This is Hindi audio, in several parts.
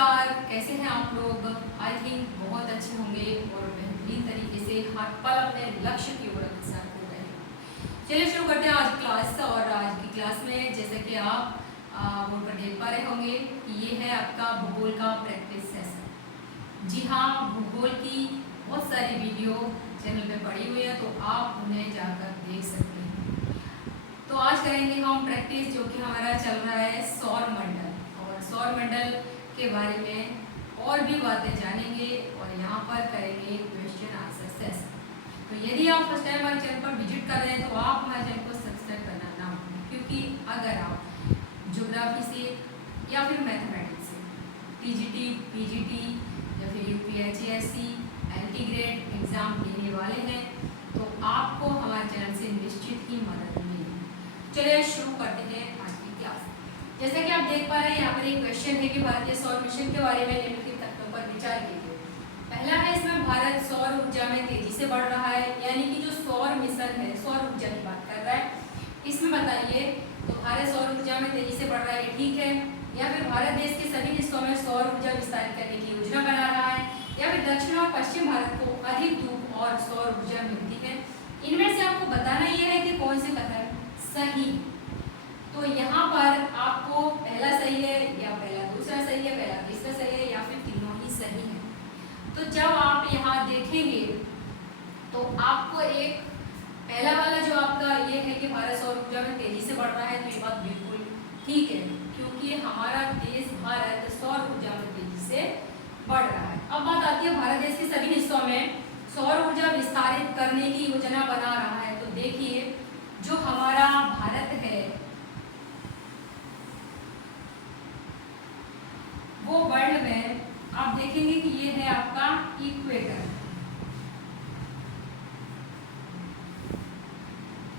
नमस्कार, कैसे हैं आप लोग। आई थिंक बहुत अच्छे होंगे और बेहतरीन तरीके से हर पल अपने लक्ष्य की ओर अग्रसर हो रहे हैं। चलिए शुरू करते हैं आज क्लास। और आज की क्लास में जैसे कि आप बोर्ड पर देख पा रहे होंगे कि ये है आपका भूगोल का प्रैक्टिस सेशन। जी हाँ, भूगोल की बहुत सारी वीडियो चैनल पे पड़ी हुई है, तो आप उन्हें जाकर देख सकते हैं। तो आज करेंगे हम प्रैक्टिस, जो कि हमारा चल रहा है सौर मंडल। और सौर मंडल के बारे में और भी बातें जानेंगे और यहाँ पर करेंगे क्वेश्चन आंसर सेशन। तो यदि आप फर्स्ट टाइम हमारे चैनल पर विजिट कर रहे हैं तो आप हमारे चैनल को सब्सक्राइब करना ना भूलें, क्योंकि अगर आप ज्योग्राफी से या फिर मैथमेटिक्स से टीजीटी, पीजीटी या फिर यूपीएससी, एलटी ग्रेड एग्जाम देने वाले हैं तो आपको हमारे चैनल से निश्चित ही मदद मिलेगी। चलिए शुरू करते हैं आज की क्लास। जैसा कि आप देख पा रहे हैं यहाँ पर एक क्वेश्चन है कि भारतीय सौर मिशन के बारे में निम्नलिखित तथ्यों पर विचार कीजिए। पहला है, इसमें भारत सौर ऊर्जा में तेजी से बढ़ रहा है, यानी कि जो सौर मिशन है सौर ऊर्जा की बात कर रहा है। इसमें बताइए तो भारत सौर ऊर्जा में तेजी से बढ़ रहा है, ठीक है, या फिर भारत देश के सभी हिस्सों में सौर ऊर्जा विस्तारित करने की योजना बना रहा है, या फिर दक्षिण और पश्चिम भारत को अधिक धूप और सौर ऊर्जा मिलती है। इनमें से आपको बताना यह है कि कौन से कथन सही। तो यहाँ पर आपको पहला सही है या पहला दूसरा सही है, पहला तीसरा सही है या फिर तीनों ही सही है। तो जब आप यहाँ देखेंगे तो आपको एक पहला वाला जो आपका ये है कि भारत सौर ऊर्जा में तेजी से बढ़ रहा है, तो ये बात बिल्कुल ठीक है, क्योंकि हमारा देश भारत सौर ऊर्जा में तेजी से बढ़ रहा है। अब बात आती है भारत देश के सभी हिस्सों में सौर ऊर्जा विस्तारित करने की योजना बना रहा है। तो देखिए जो हमारा भारत है वो वर्ल्ड में आप देखेंगे कि ये है आपका इक्वेटर।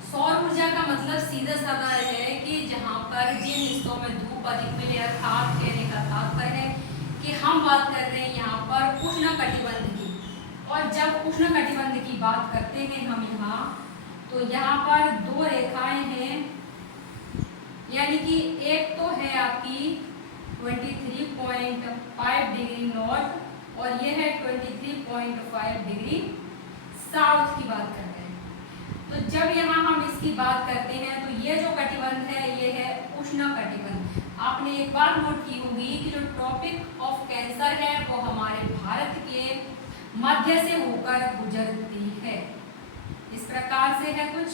सौर ऊर्जा का मतलब सीधा साधा है कि जहां पर जिन हिस्सों में धूप अधिक मिले, अर्थात कहने का तात्पर्य है कि हम बात कर रहे हैं यहाँ पर उष्णकटिबंध की। और जब उष्णकटिबंध की बात करते हैं हम यहाँ, तो यहाँ पर दो रेखाएं हैं, यानी कि एक तो है आपकी 23.5 डिग्री नॉर्थ और ये है 23.5 डिग्री साउथ की बात कर रहे हैं। तो जब यहाँ हम इसकी बात करते हैं तो ये जो कटिबंध है ये है उष्ण कटिबंध। आपने एक बात नोट की होगी कि जो ट्रॉपिक ऑफ कैंसर है वो हमारे भारत के मध्य से होकर गुजरती है। इस प्रकार से है कुछ।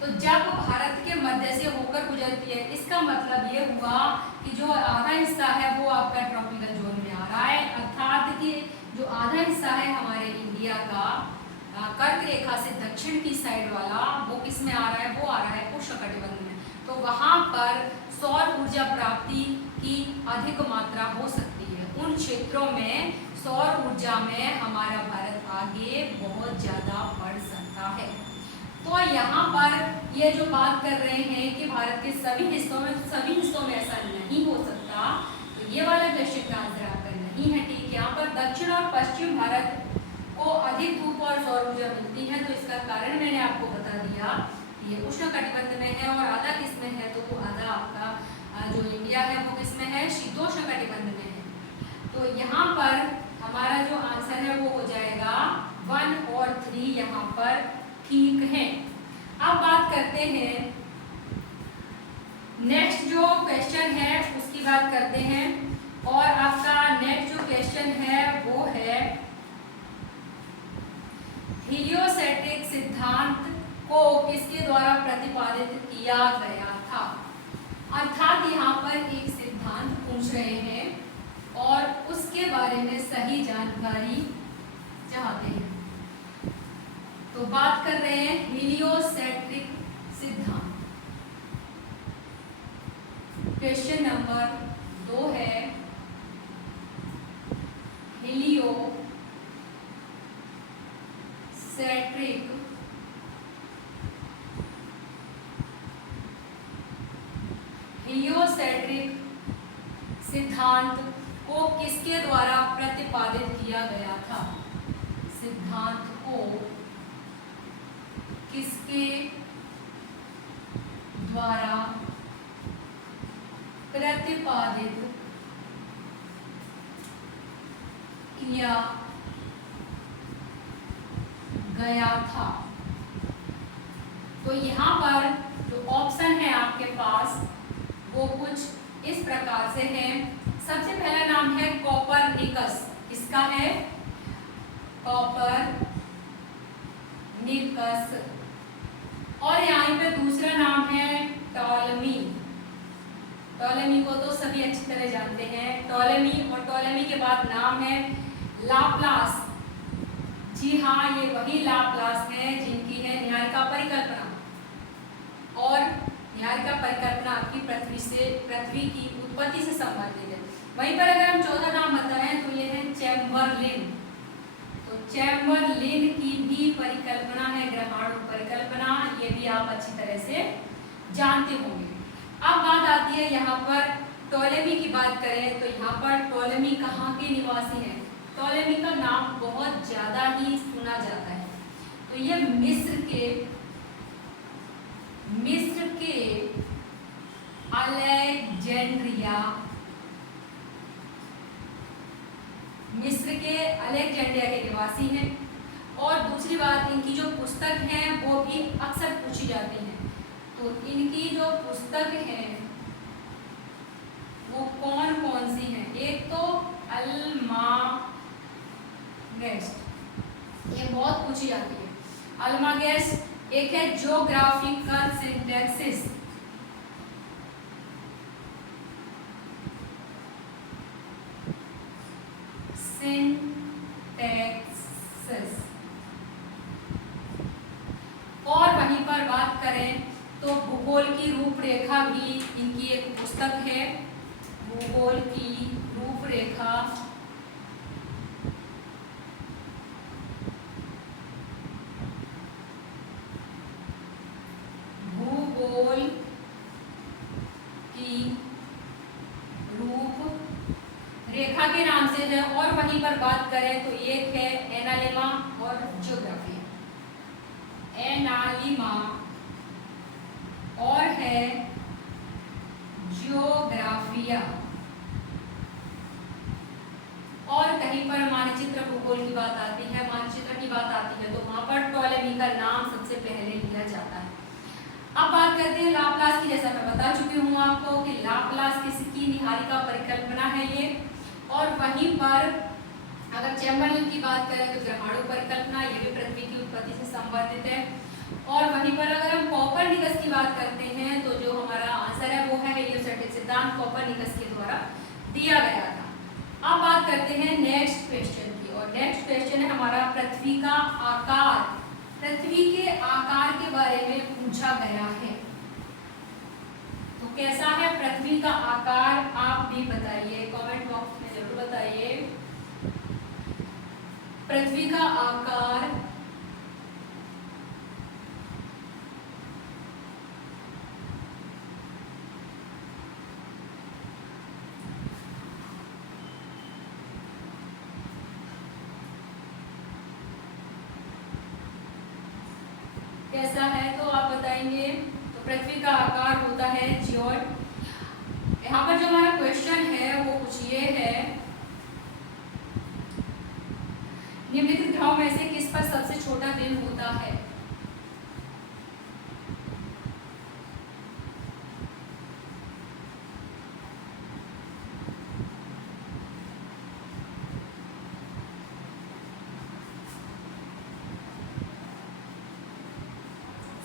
तो जब भारत के मध्य से होकर गुजरती है, इसका मतलब ये हुआ कि जो आधा हिस्सा है वो आपका ट्रॉपिकल जोन में आ रहा है, अर्थात कि जो आधा हिस्सा है हमारे इंडिया का कर्क रेखा से दक्षिण की साइड वाला, वो किस में आ रहा है, वो आ रहा है उष्णकटिबंध में। तो वहां पर सौर ऊर्जा प्राप्ति की अधिक मात्रा हो सकती है। उन क्षेत्रों में सौर ऊर्जा में हमारा भारत आगे बहुत ज्यादा बढ़ सकता है। तो यहाँ पर ये जो बात कर रहे हैं कि भारत के सभी हिस्सों में ऐसा नहीं हो सकता, तो ये वाला क्वेश्चन का आंसर आपका नहीं है, ठीक। यहाँ पर दक्षिण और पश्चिम भारत को अधिक धूप और सौर ऊर्जा मिलती है, तो इसका कारण मैंने आपको बता दिया। ये उष्णकटिबंध में है और आधा किस में है, तो वो आधा आपका जो इंडिया है वो किस में है, शीतोष्ण कटिबंध में है। तो यहाँ पर हमारा जो आंसर है वो हो जाएगा 1 और 3 यहाँ पर ठीक है। अब बात करते हैं नेक्स्ट जो क्वेश्चन है उसकी बात करते हैं। और आपका नेक्स्ट जो क्वेश्चन है वो है हीलियोसेंट्रिक सिद्धांत को किसके द्वारा प्रतिपादित किया गया था। अर्थात यहाँ पर एक सिद्धांत पूछ रहे हैं और उसके बारे में सही जानकारी चाहते हैं। तो बात कर रहे हैं हीलियोसेंट्रिक सिद्धांत। क्वेश्चन नंबर 2 है हीलियोसेंट्रिक सिद्धांत को किसके द्वारा प्रतिपादित किया गया था। सिद्धांत को किसके द्वारा प्रतिपादित किया गया था। तो यहाँ पर जो ऑप्शन है आपके पास वो कुछ इस प्रकार से है। सबसे पहला नाम है कोपरनिकस। किसका है? कोपरनिकस। और यहाँ पे दूसरा नाम है टॉलेमी। टॉलेमी को तो सभी अच्छी तरह जानते हैं, टॉलेमी। और टॉलेमी के बाद नाम है लाप्लास। जी हाँ, ये वही लाप्लास है जिनकी है न्यायिका परिकल्पना। और न्यायिका परिकल्पना आपकी पृथ्वी की उत्पत्ति से संबंधित है। वहीं पर अगर हम चौथा नाम बताएं तो ये है चैम्बरलिन। तो चैम्बरलिन की भी परिकल्पना है ग्रहाणु परिकल्पना, ये भी आप अच्छी तरह से जानते होंगे। अब बात आती है यहाँ पर टॉलेमी की बात करें तो यहाँ पर टॉलेमी कहाँ के निवासी हैं? टॉलेमी का नाम बहुत ज्यादा ही सुना जाता है। तो ये मिस्र के अलेक्जेंड्रिया के निवासी हैं। और दूसरी बात, इनकी जो पुस्तक है वो भी अक्सर पूछी जाती है। तो इनकी जो पुस्तक है वो कौन कौन सी है? एक तो अल्मागेस्ट, ये बहुत पूछी जाती है, अल्मागेस्ट। एक है ज्योग्राफिकल सिंटैक्सिस, और वहीं पर बात करें तो भूगोल की रूपरेखा भी इनकी एक पुस्तक है, भूगोल की रूपरेखा। भूगोल की रूपरेखा के नाम से है। और वहीं पर बात करें तो एक है एनालिमा और ज्योग्राफी, एनालिमा और है जियोग्राफिया। और कहीं पर मानचित्र भूगोल की बात आती है, मानचित्र की बात आती है तो वहां पर टॉलेमी का नाम सबसे पहले लिया जाता है। अब बात करते हैं लाप्लास की। जैसा मैं बता चुकी हूँ आपको कि लाप्लास किसकी न्यायिका परिकल्पना है ये। और वहीं पर अगर चैम्बरलिन की बात करें तो ग्रहाणु परिकल्पना, ये भी पृथ्वी की उत्पत्ति से संबंधित है। और वहीं पर अगर हम कोपरनिकस की बात करते हैं तो जो हमारा आंसर है वो है हेलियोसेंट्रिक सिद्धांत, कोपरनिकस के द्वारा दिया गया था। अब बात करते हैं नेक्स्ट क्वेश्चन की। और नेक्स्ट क्वेश्चन है हमारा पृथ्वी का आकार। पृथ्वी के आकार के बारे में पूछा गया है। तो कैसा है पृथ्वी का आकार, आप भी बताइए, कमेंट बॉक्स में जरूर बताइए। पृथ्वी का आकार कैसा है तो आप बताएंगे। तो पृथ्वी का आकार होता है जियोइड। यहाँ पर जो हमारा क्वेश्चन है वो कुछ ये है, निम्नलिखित ग्रहों में से किस पर सबसे छोटा दिन होता है?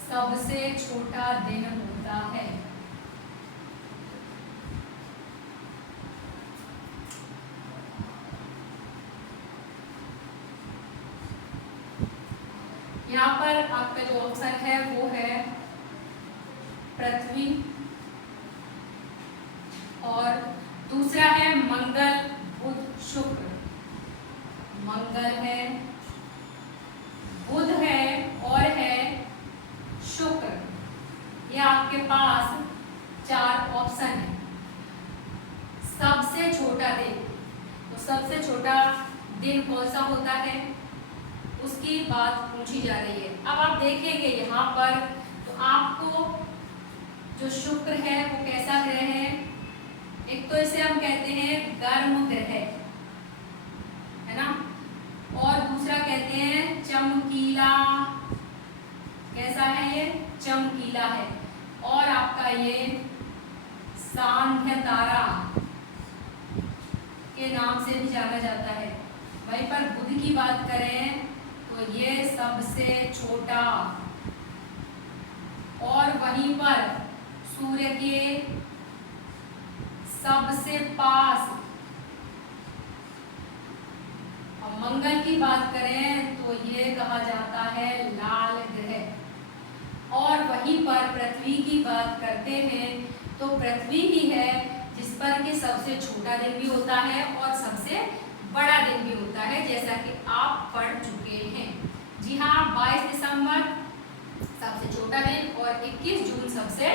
सबसे छोटा दिन होता है यहाँ पर आपका जो ऑप्शन है वो है पृथ्वी, और दूसरा है मंगल, बुध, शुक्र। मंगल है, बुध है और है शुक्र। ये आपके पास चार ऑप्शन है। सबसे छोटा दिन, तो सबसे छोटा दिन कौन सा होता है उसकी बात पूछी जा रही है। अब आप देखेंगे यहाँ पर तो आपको जो शुक्र है वो कैसा ग्रह है? एक तो इसे हम कहते हैं गर्म ग्रह, है ना। चमकीला, कैसा है ये? चमकीला है। और आपका ये सांध्य तारा के नाम से भी जाना जाता है। वहीं पर बुध की बात करें तो ये सबसे छोटा, और वहीं पर सूर्य के सबसे पास। और मंगल की बात करें तो ये कहा जाता है लाल ग्रह। और वहीं पर पृथ्वी की बात करते हैं तो पृथ्वी ही है जिस पर कि सबसे छोटा दिन भी होता है और सबसे बड़ा दिन भी होता है, जैसा कि आप पढ़ चुके हैं। जी हाँ, 22 दिसंबर सबसे छोटा दिन और 21 जून सबसे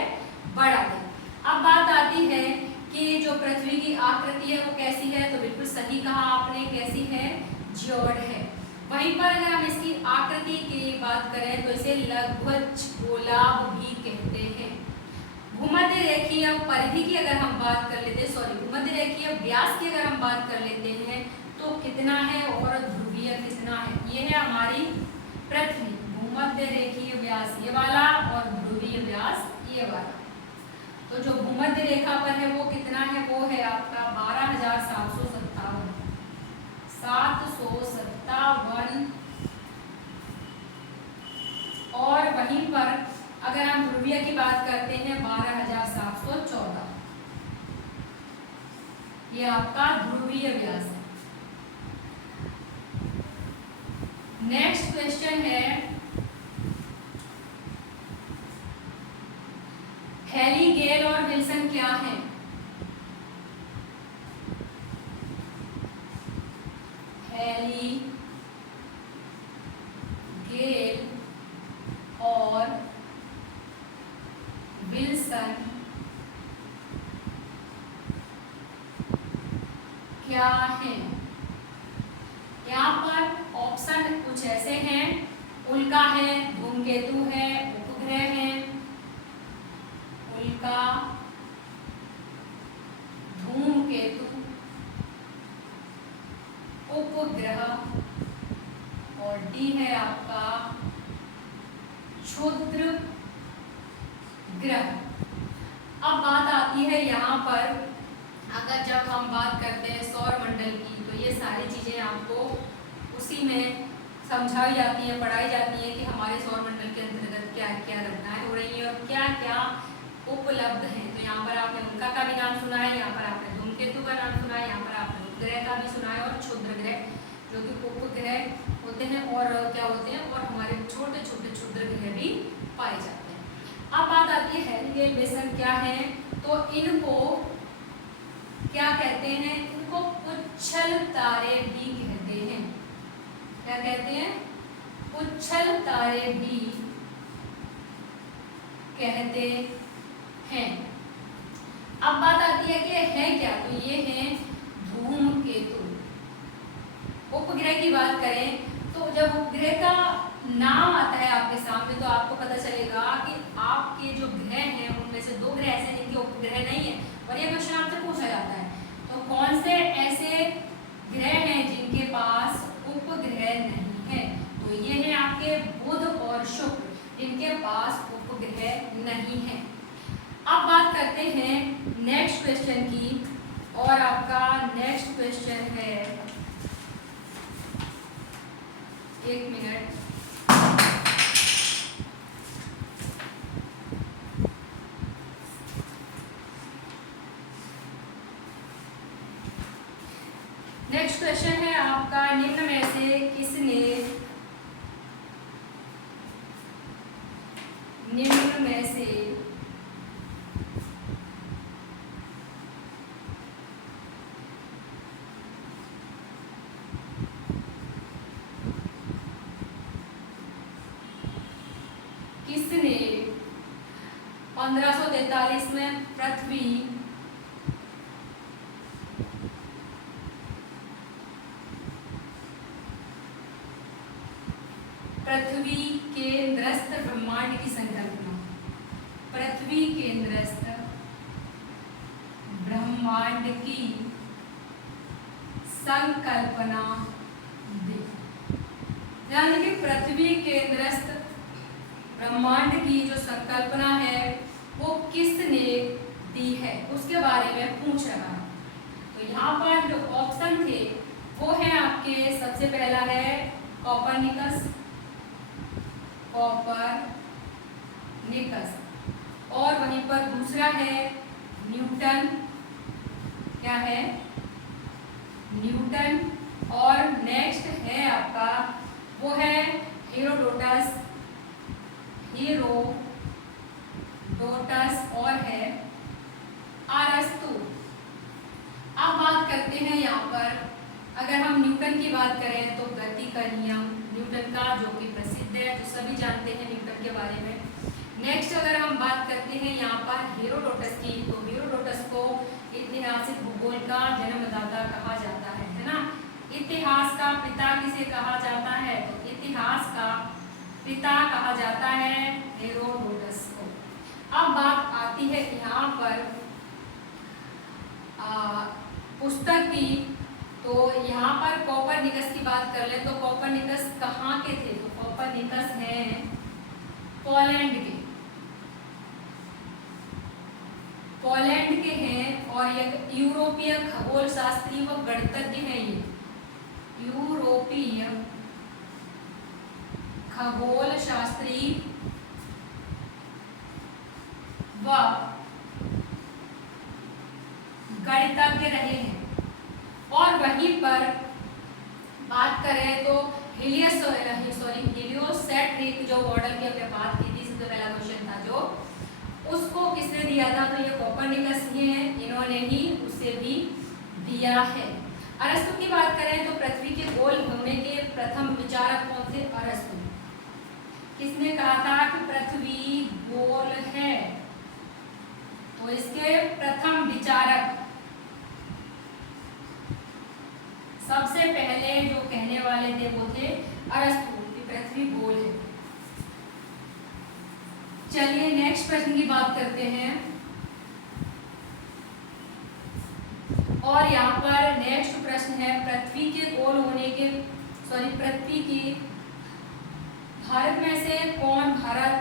बड़ा दिन। अब बात आती है कि जो पृथ्वी की आकृति है वो कैसी है, तो बिल्कुल सही कहा आपने, कैसी है? ज्योड है। वहीं पर अगर हम इसकी आकृति की बात करें तो इसे लघ्वज गोलाभ भी कहते हैं। भूमध्य रेखीय परिधि की अगर हम बात कर लेते हैं, भूमध्य रेखीय व्यास की अगर हम बात कर लेते हैं तो कितना है और ध्रुवीय कितना है? ये है हमारी पृथ्वी, भूमध्य रेखीय व्यास ये वाला और ध्रुवीय व्यास ये वाला। तो जो भूमध्य रेखा पर है वो कितना है? वो है आपका 12,757 और वहीं पर अगर हम ध्रुवीय की बात करते हैं 12,714, ये आपका ध्रुवीय व्यास है। नेक्स्ट क्वेश्चन है, हैली, गेल और विल्सन क्या है? हैली, गेल और विल्सन क्या है? यहाँ पर ऑप्शन कुछ ऐसे हैं, उल्का है, धूमकेतु है, उपग्रह है। उल्का, धूमकेतु, उपग्रह और डी है आपका क्षुद्र ग्रह। अब बात आती है यहाँ पर, अगर जब हम बात करते हैं सौर मंडल की तो ये सारी चीजें आपको उसी में समझाई जाती है, पढ़ाई जाती है कि हमारे सौर मंडल के अंतर्गत क्या क्या घटनाएं हो रही है और क्या क्या उपलब्ध है। तो यहाँ पर आपने उल्का का भी नाम सुना है, यहाँ पर आपने धूमकेतु का नाम सुना है, यहाँ पर आपने उपग्रह का भी सुना है और क्षुद्र ग्रह जो कि उपग्रह होते हैं और क्या होते हैं और हमारे छोटे छोटे क्षुद्र ग्रह भी पाए जाते हैं। अब बात आती है हैली, गेल, विल्सन क्या है, तो इनको क्या कहते हैं? इनको पुच्छल तारे भी कहते हैं। क्या कहते हैं? पुच्छल तारे भी कहते हैं। अब बात आती है कि है क्या, तो ये है धूमकेतु। उपग्रह की बात करें तो जब उपग्रह का नाम आता है आपके सामने तो आपको पता चलेगा कि आपके जो ग्रह हैं उनमें से 2 ग्रह ऐसे जिनके उपग्रह नहीं है, और ये क्वेश्चन आपसे पूछा जाता है। तो कौन से ऐसे ग्रह हैं जिनके पास उपग्रह नहीं है? तो ये है आपके बुध और शुक्र, जिनके पास उपग्रह नहीं है। अब बात करते हैं नेक्स्ट क्वेश्चन की, और आपका नेक्स्ट क्वेश्चन है, एक मिनट, नेक्स्ट क्वेश्चन है आपका, निम्न में से किसने किसने 1543 में पृथ्वी केंद्रस्थ ब्रह्मांड की संकल्पना, पृथ्वी केंद्रस्थ ब्रह्मांड की संकल्पना दी? यानी कि पृथ्वी केंद्रस्थ ब्रह्मांड की जो संकल्पना है वो किसने दी है, उसके बारे में पूछ रहा है। तो यहाँ पर जो ऑप्शन थे वो है आपके, सबसे पहला है कोपरनिकस, और वहीं पर दूसरा है न्यूटन, क्या है, न्यूटन। और नेक्स्ट है आपका वो है हेरोडोटस, और है अरस्तु। अब बात करते हैं यहाँ पर, अगर हम न्यूटन की बात करें तो गति का नियम न्यूटन का, जो कि प्रसिद्ध है, जो सभी जानते हैं न्यूटन के बारे में। नेक्स्ट अगर हम बात करते हैं यहाँ पर हेरोडोटस की, तो हेरोडोटस को ऐतिहासिक भूगोल का जन्मदाता कहा जाता है ना। इतिहास का पिता किसे कहा जाता है, तो इतिहास का पिता कहा जाता है हेरोडोटस को। अब बात आती है यहाँ पर पुस्तक की, तो यहाँ पर कोपरनिकस की बात कर ले तो कोपरनिकस कहाँ के थे, तो कोपरनिकस हैं पोलैंड के हैं, और एक यूरोपीय खगोल शास्त्री व गणितज्ञ हैं। ये यूरोपीय खगोल शास्त्री व गणितज्ञ रहे हैं। और वहीं पर बात करें तो हीलियोसेंट्रिक जो मॉडल की हमने बात की थी, सबसे पहला क्वेश्चन था जो, उसको किसने दिया था, तो ये कोपरनिकस ही है, इन्होंने ही उसे भी दिया है। अरस्तु की बात करें तो पृथ्वी के गोल होने के प्रथम विचारक कौन थे, अरस्तु। किसने कहा था कि पृथ्वी गोल है, तो इसके प्रथम विचारक, सबसे पहले जो कहने वाले थे वो थे अरस्तु कि पृथ्वी गोल है। चलिए नेक्स्ट प्रश्न की बात करते हैं। और यहाँ पर नेक्स्ट प्रश्न है, पृथ्वी के गोल होने के पृथ्वी की भारत में से कौन भारत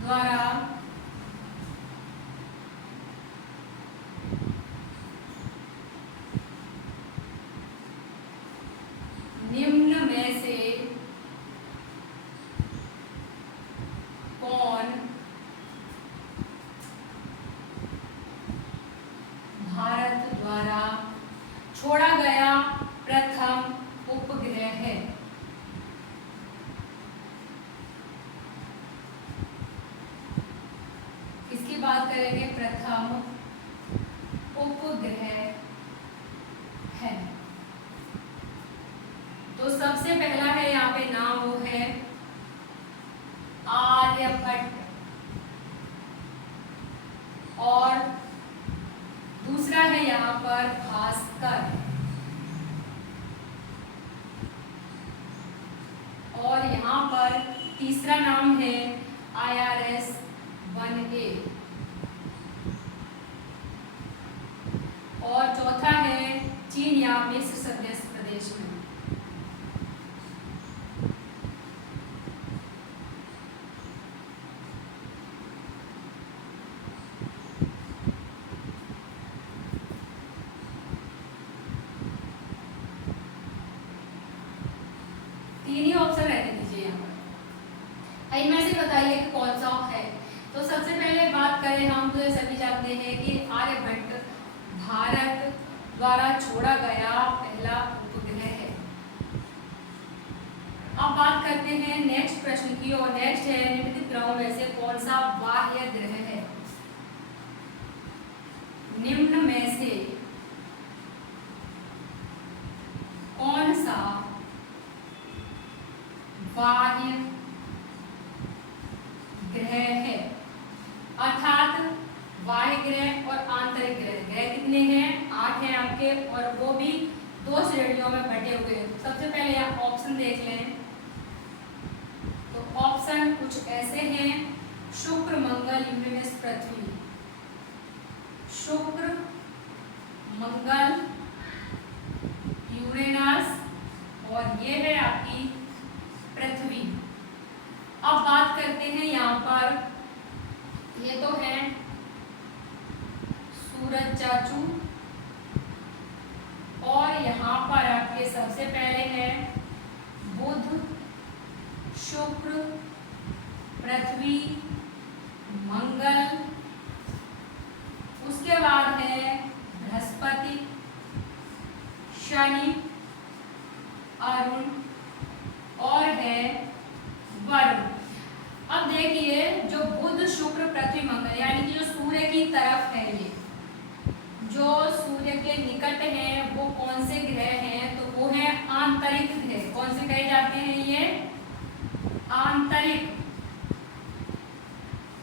द्वारा निम्न में से कौन भारत द्वारा छोड़ा गया प्रथम उपग्रह है, इसकी बात करेंगे, प्रथम उपग्रह है। तो सबसे पहला है यहाँ पे नाम, वो है आर्यभट्ट, और दूसरा है यहाँ पर भास्कर, और यहाँ पर तीसरा नाम है IRS-1A, और चौथा है चीन या मिस्र सदस्य प्रदेश में। तीन ही ऑप्शन रहने दीजिए यहाँ पर, इनमें से बताइए कि कौन सा है। तो सबसे पहले बात करें हम, तो सभी जानते हैं कि आर्यभट्ट भारत द्वारा छोड़ा गया पहला उपग्रह है। अब बात करते हैं नेक्स्ट प्रश्न की, और नेक्स्ट है, निम्नलिखित ग्रहों में से कौन सा बाह्य ग्रह है, निम्न में से कौन सा बाह्य ग्रह है, अर्थात बाह्य ग्रह और आंतरिक ग्रह, ग्रह कितने हैं, 8 हैं आपके, और वो भी 2 श्रेणियों में बटे हुए हैं। सबसे पहले आप ऑप्शन देख लें, तो ऑप्शन कुछ ऐसे हैं, शुक्र, मंगल, यूरेनस, पृथ्वी। शुक्र, मंगल, यूरेनस, और ये है आपकी पृथ्वी। ये तो है सूरज चाचू, और यहाँ पर आपके सबसे पहले है बुध, शुक्र, पृथ्वी, मंगल, उसके बाद है बृहस्पति, शनि, अरुण और है वरुण। अब देखिए जो बुध, शुक्र, पृथ्वी, मंगल यानी कि जो सूर्य की तरफ है, ये जो सूर्य के निकट है वो कौन से ग्रह हैं, तो वो है आंतरिक ग्रह। कौन से कहे जाते हैं ये? आंतरिक।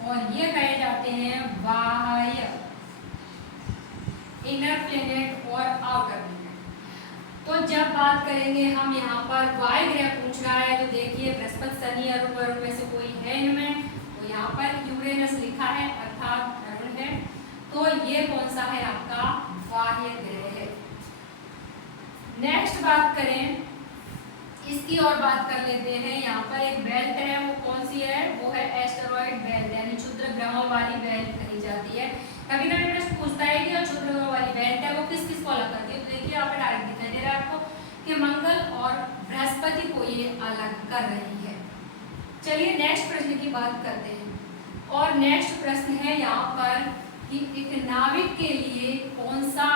और ये कहे जाते हैं बाह्य, इनर प्लेनेट और आउटर प्लेनेट। तो जब बात करेंगे हम यहाँ पर वायु ग्रह पूछ रहा है, तो देखिए बृहस्पति, शनि, अरुण, वरुण में से कोई है इनमें, तो यहाँ पर यूरेनस लिखा है अर्थात अरुण है। तो ये कौन सा है? आपका बाह्य ग्रह है। नेक्स्ट बात करें, इसकी और बात कर लेते हैं। यहाँ पर एक बेल्ट है, वो कौन सी है? वो है एस्टेरॉइड बेल्ट, यानी क्षुद्र ग्रहों वाली बेल्ट कही जाती है। कभी कभी प्रश्न पूछता है कि जो क्षुद्र ग्रहों वाली बेल्ट है वो किस किस को अलग करती है, तो देखिए यहाँ पर डायरेक्ट दिखाई दे रहा है आपको कि मंगल और बृहस्पति को ये अलग कर रही है। चलिए नेक्स्ट प्रश्न की बात करते हैं। और नेक्स्ट प्रश्न है यहाँ पर कि एक नाविक के लिए कौन सा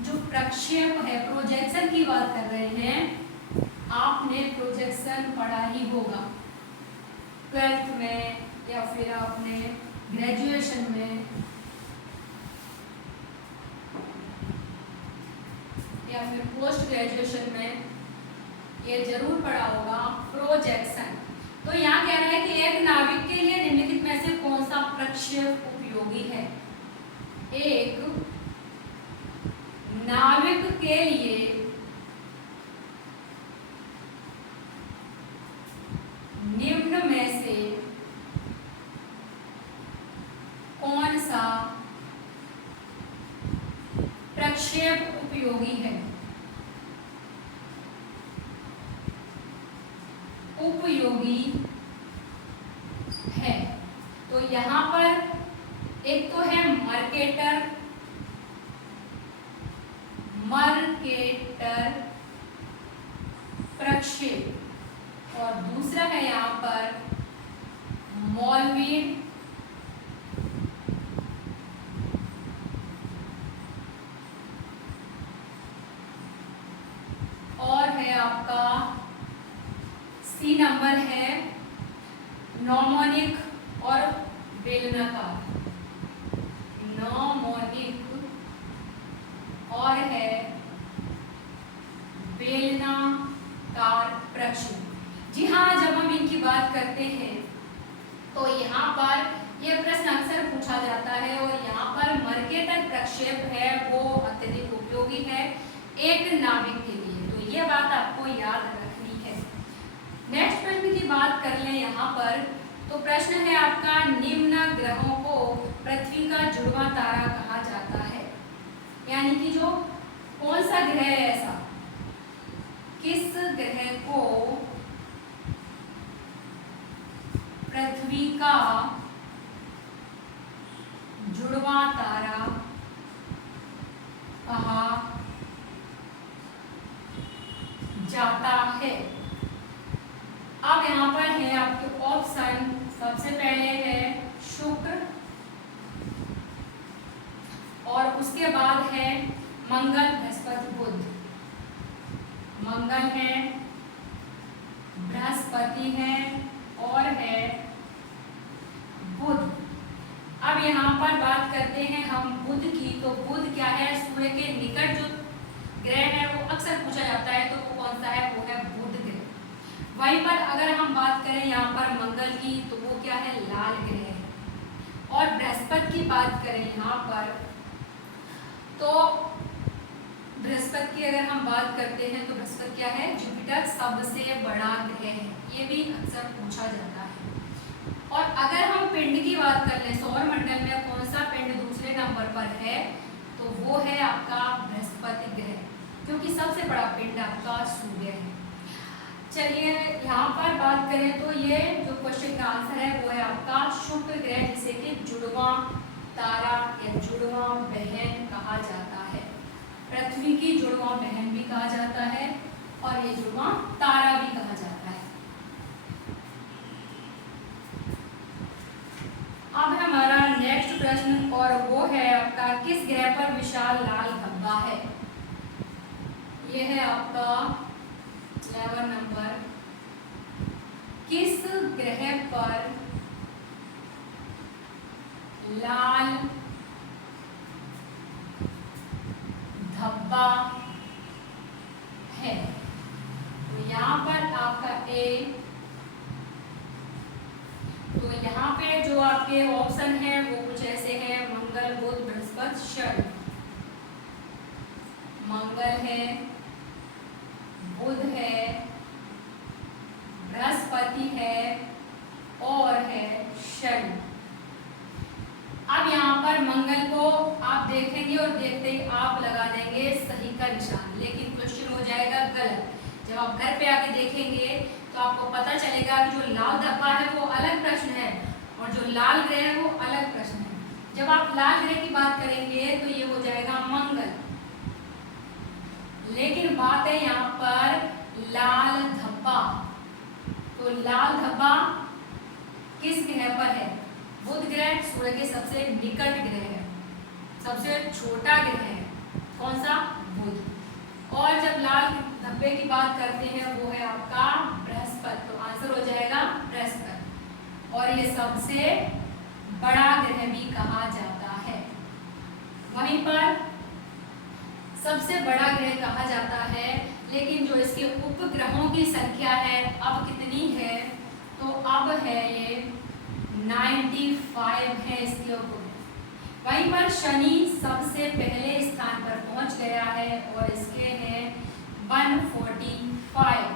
जो प्रक्षेप है, प्रोजेक्शन की बात कर रहे हैं। आपने प्रोजेक्शन पढ़ा ही होगा 12th में या फिर आपने ग्रेजुएशन में या फिर पोस्ट ग्रेजुएशन में ये जरूर पढ़ा होगा प्रोजेक्शन। तो यहाँ कह रहा है कि एक नाविक के लिए निम्नलिखित में से कौन सा प्रक्षेप उपयोगी है। एक नाविक के लिए निम्न में से कौन सा प्रक्षेप उपयोगी है। उपयोगी है, तो यहाँ पर एक तो है मर्केटर, प्रक्षेप, और दूसरा है यहाँ पर मॉलवीन, और है आपका सी नंबर है नॉमोनिक और बेलनाकार। नॉमोनिक और है बेलनाकार प्रक्षेप। जी हाँ, जब हम इनकी बात करते हैं तो यहाँ पर यह प्रश्न अक्सर पूछा जाता है, और यहाँ पर मर्केटर प्रक्षेप है वो अत्यधिक उपयोगी है एक नाविक के लिए, तो यह बात आपको याद रखनी है। नेक्स्ट प्रश्न की बात कर लें यहाँ पर, तो प्रश्न है आपका निम्न ग्रहों को पृथ्वी का जुड़वा तारा कहा जाता है। यानी कि जो कौन सा ग्रह है ऐसा, किस ग्रह को पृथ्वी का जुड़वा तारा कहा जाता है। अब यहाँ पर है आपके ऑप्शन, सबसे पहले है शुक्र, और उसके बाद है मंगल, बृहस्पति, बुध। मंगल है, बृहस्पति है और है बुध। अब यहाँ पर बात करते हैं हम बुध की, तो बुध क्या है? सूर्य के निकट जो ग्रह है वो अक्सर पूछा जाता है, तो वो कौन सा है? वो है बुध ग्रह। वहीं पर अगर हम बात करें यहाँ पर मंगल की, तो वो क्या है? लाल ग्रह है। और बृहस्पति की बात करें यहाँ पर, तो बृहस्पति की अगर हम बात करते हैं तो बृहस्पति क्या है? जुपिटर सबसे बड़ा ग्रह है, ये भी अक्सर पूछा जाता है। और अगर हम पिंड की बात कर लें, सौर मंडल में कौन सा पिंड दूसरे नंबर पर है, तो वो है आपका बृहस्पति ग्रह, क्योंकि सबसे बड़ा पिंड आपका सूर्य है। चलिए यहाँ पर बात करें तो ये जो क्वेश्चन का आंसर है वो है आपका शुक्र ग्रह, जिसे कि जुड़वा कहा जाता है और ये ध्रुवा तारा भी कहा जाता है। अब हमारा नेक्स्ट प्रश्न और वो है आपका, किस ग्रह पर विशाल लाल धब्बा है? ये है आपका 11 नंबर, किस ग्रह पर लाल धब्बा है? तो यहाँ पर आपका ए, तो यहाँ पे जो आपके ऑप्शन है वो कुछ ऐसे हैं, मंगल, बुध, बृहस्पति, शनि। मंगल है, बुध है, बृहस्पति है और है शनि। अब यहाँ पर मंगल को आप देखेंगे और देखते ही आप लगा देंगे सही का निशान, लेकिन क्वेश्चन हो जाएगा गलत। जब आप घर पे आके देखेंगे तो आपको पता चलेगा कि जो लाल धब्बा है वो अलग प्रश्न है और जो लाल ग्रह है वो अलग प्रश्न है। जब आप लाल ग्रह की बात करेंगे तो ये हो जाएगा मंगल, लेकिन बात है यहाँ पर लाल धब्बा। तो लाल धब्बा किस ग्रह पर है? बुध ग्रह सूर्य के सबसे निकट ग्रह है, सबसे छोटा ग्रह है। कौन सा? बुध। और जब लाल धब्बे की बात करते हैं वो है आपका बृहस्पति, तो आंसर हो जाएगा बृहस्पति। और ये सबसे बड़ा ग्रह भी कहा जाता है। वहीं पर सबसे बड़ा ग्रह कहा जाता है, लेकिन जो इसके उपग्रहों की संख्या है अब कितनी है? तो अब है ये 95 है इसके उपग्रह। वहीं पर शनि सबसे पहले स्थान पर पहुंच गया है और इसके हैं 145,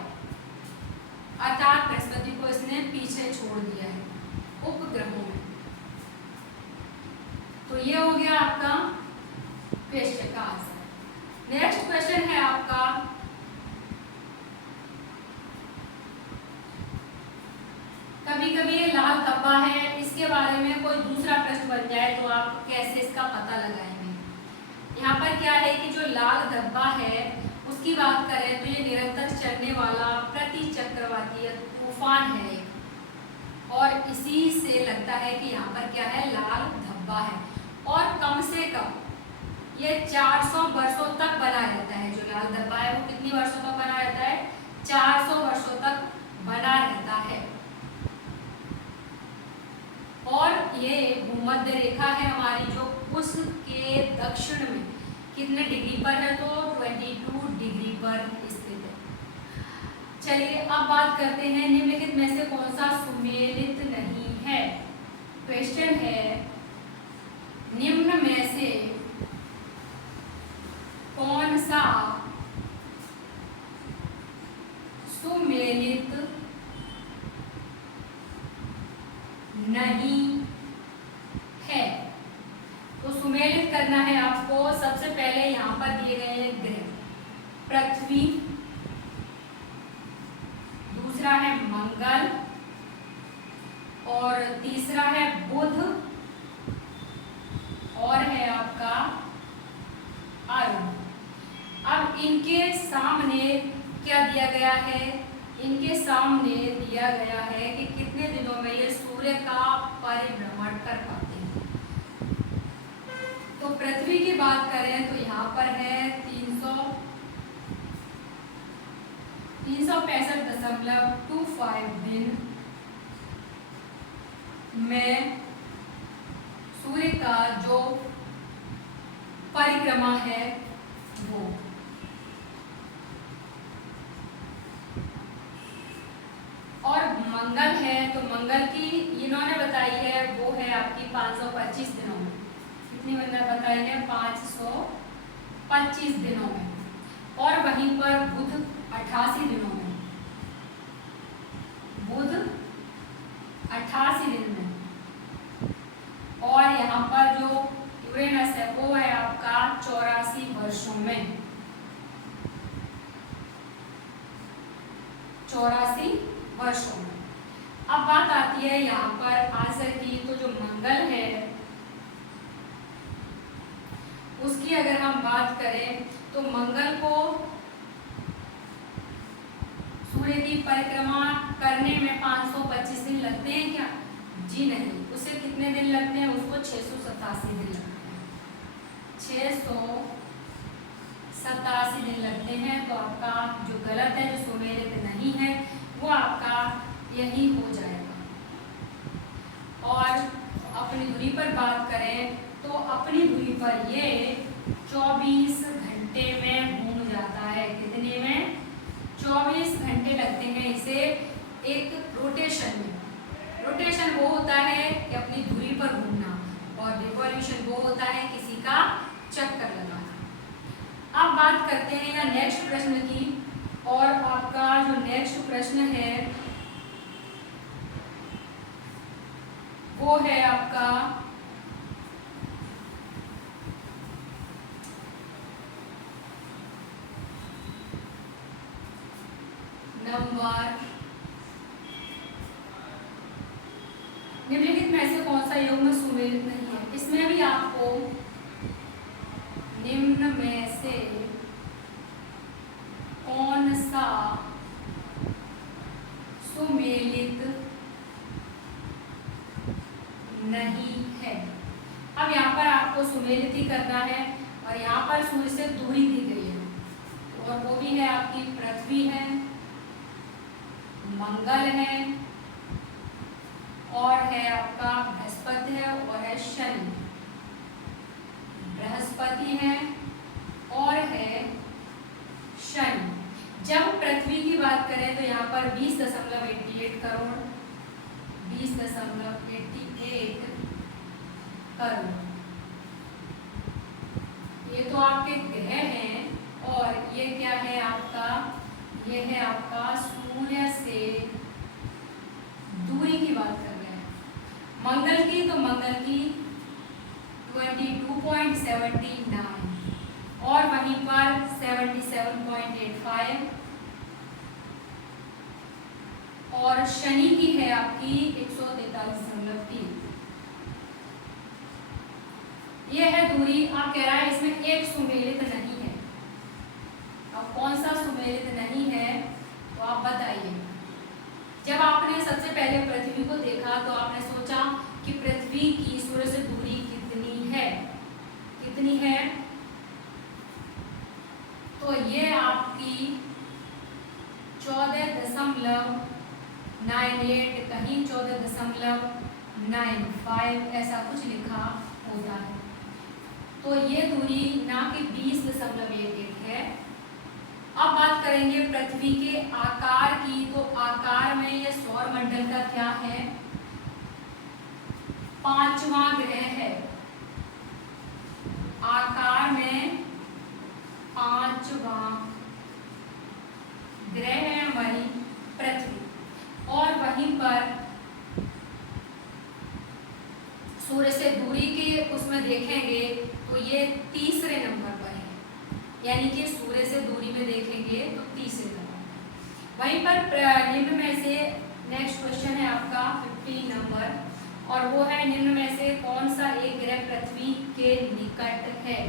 अर्थात बृहस्पति को इसने पीछे छोड़ दिया है उपग्रहों में। तो ये हो गया आपका क्वेश्चन का आंसर। नेक्स्ट क्वेश्चन है आपका, कभी कभी ये लाल धब्बा है, इसके बारे में कोई दूसरा प्रश्न बन जाए तो आप कैसे इसका पता लगाएंगे? यहाँ पर क्या है कि जो लाल धब्बा है उसकी बात करें तो ये निरंतर चलने वाला प्रति चक्रवातीय तूफान है और इसी से लगता है कि यहाँ पर क्या है, लाल धब्बा है। और कम से कम ये 400 वर्षों तक बना रहता है। जो लाल धब्बा है वो कितनी वर्षों तक बना रहता है? 400 वर्षों तक बना रहता है। और ये भूमध्य रेखा है हमारी, जो उसके दक्षिण में कितने डिग्री पर है? तो 22 डिग्री पर स्थित है। चलिए अब बात करते हैं निम्नलिखित में से कौन सा सुमेलित नहीं है। क्वेश्चन है, निम्न में से कौन सा सुमेलित नहीं है? तो सुमेलित करना है आपको। सबसे पहले यहाँ पर दिए गए हैं ग्रह, पृथ्वी, दूसरा है मंगल और तीसरा है बुध और है आपका अरुण। अब इनके सामने क्या दिया गया है? इनके सामने दिया गया है कि कितने दिनों में ये सूर्य का परिभ्रमण कर पाते हैं। तो पृथ्वी की बात करें तो यहाँ पर है 365.25 दिन में सूर्य का जो परिक्रमा है वो। और मंगल है तो मंगल की इन्होंने बताई है वो है आपकी 525 दिनों में। कितनी मंगल बताई है? 525 दिनों में। और वहीं पर बुध 88 दिनों में, बुध 88 दिन में। और यहाँ पर जो यूरेनस है वो है आपका 84 वर्षों में, 84 वर्षों में। अब बात आती है यहाँ पर आंसर की। तो जो मंगल है उसकी अगर हम बात करें तो मंगल को की परिक्रमा करने में 525 दिन लगते हैं क्या? जी नहीं, उसे कितने दिन लगते हैं? उसको 687 दिन लगते हैं, 687 दिन लगते हैं। तो आपका जो गलत है, जो सुमेलित नहीं है, वो आपका यही हो जाएगा। और अपनी दूरी पर बात करें तो अपनी दूरी पर ये 24 घंटे में घूम जाता है। कितने में? 24 घंटे लगते हैं इसे एक रोटेशन में। रोटेशन वो होता है कि अपनी दूरी पर घूमना, और रिवॉल्यूशन वो होता है किसी का चक्कर लगाना। अब बात करते हैं या नेक्स्ट प्रश्न की, और आपका जो नेक्स्ट प्रश्न है वो है आपका नंबर, निम्नलिखित में से कौन सा युग्म सुमेलित नहीं है? इसमें भी आपको निम्न में से कौन सा सुमेलित नहीं है? अब यहाँ पर आपको सुमेलित ही करना है, और यहाँ पर सूर्य से दूरी दी गई है, और वो भी है आपकी पृथ्वी है, मंगल है, और है आपका बृहस्पति है, और है शनि। बृहस्पति है और है शनि। जब पृथ्वी की बात करें तो यहाँ पर 20.88 करोड़, 20.88 करोड़ ये तो आपके ग्रह हैं। और ये क्या है आपका? ये है आपका सूर्य से दूरी की बात कर रहे हैं। मंगल की, तो मंगल की 22.79, और वहीं पर 77.85, और शनि की है आपकी 143.3। ये है दूरी। आप कह रहा है इसमें एक सुमेलित नहीं है। अब कौन सा सुमेलित नहीं है तो आप बताइए। जब आपने सबसे पहले पृथ्वी को देखा तो आपने सोचा कि पृथ्वी की सूर्य से दूरी कितनी है? कितनी है? तो ये आपकी 14.98, कहीं 14.95 ऐसा कुछ लिखा होता है। तो ये दूरी ना कि 20.11 है। अब बात करेंगे पृथ्वी के आकार की, तो आकार में ये सौर मंडल का क्या है? 5वां ग्रह है। आकार में 5वां ग्रह है हमारी पृथ्वी, और वहीं पर सूर्य से दूरी के उसमें देखेंगे तो ये तीसरे नंबर पर है, यानी कि सूर्य से दूरी में देखेंगे तो तीसरे नंबर। वहीं पर निम्न में से नेक्स्ट क्वेश्चन है आपका 15 नंबर, और वो है निम्न में से कौन सा एक ग्रह पृथ्वी के निकट है?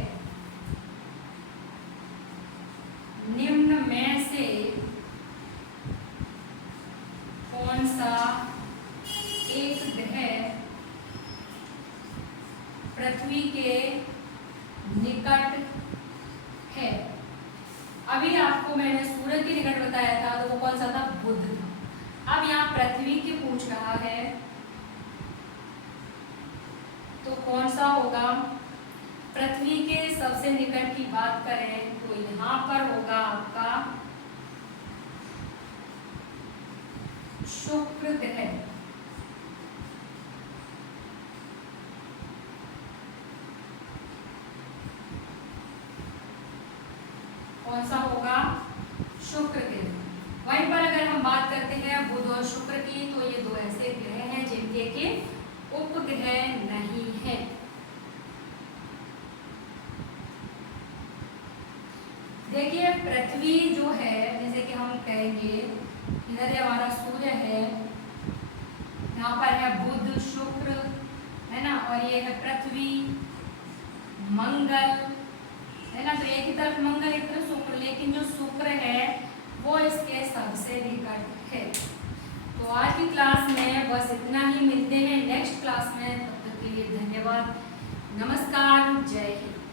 निम्न में से कौन सा एक ग्रह पृथ्वी के निकट है? अभी आपको मैंने सूर्य के निकट बताया था, तो वो कौन सा था? बुध था। अब यहाँ पृथ्वी की पूछ रहा है, तो कौन सा होगा? पृथ्वी के सबसे निकट की बात करें तो यहाँ पर होगा आपका शुक्र ग्रह। कौन सा होगा? शुक्र ग्रह। वहीं पर अगर हम बात करते हैं बुध और शुक्र की, तो ये दो ऐसे ग्रह हैं जिनके के उपग्रह नहीं है। देखिए पृथ्वी जो है, जैसे कि हम कहेंगे इधर हमारा सूर्य है, यहाँ पर है बुध शुक्र है ना, और ये है पृथ्वी मंगल है ना। तो एक ही तरफ मंगल एक तरफ शुक्र, लेकिन जो शुक्र है वो इसके सबसे निकट है। तो आज की क्लास में बस इतना ही, मिलते हैं नेक्स्ट क्लास में। तब तक के लिए धन्यवाद, नमस्कार, जय हिंद।